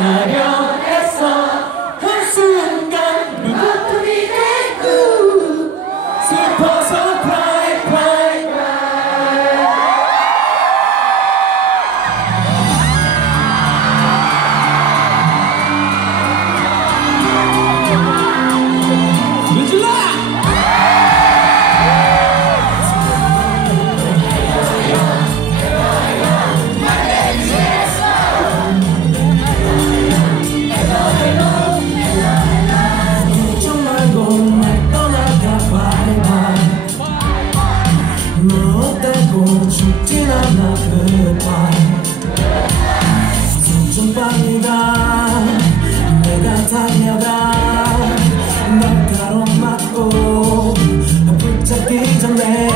하려 달려다. 내가 달려다 널 가로막고 어, 붙잡기 전에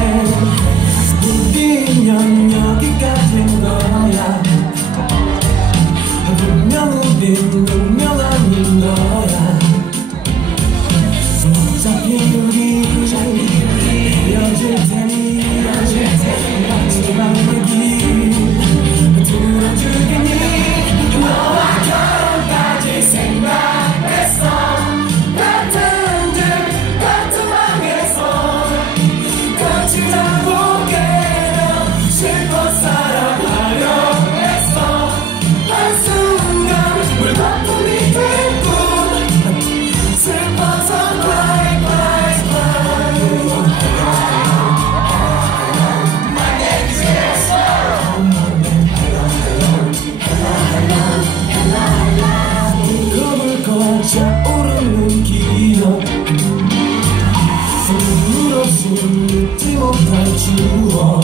수 잊지 못할 추억.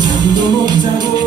잠도 못 자고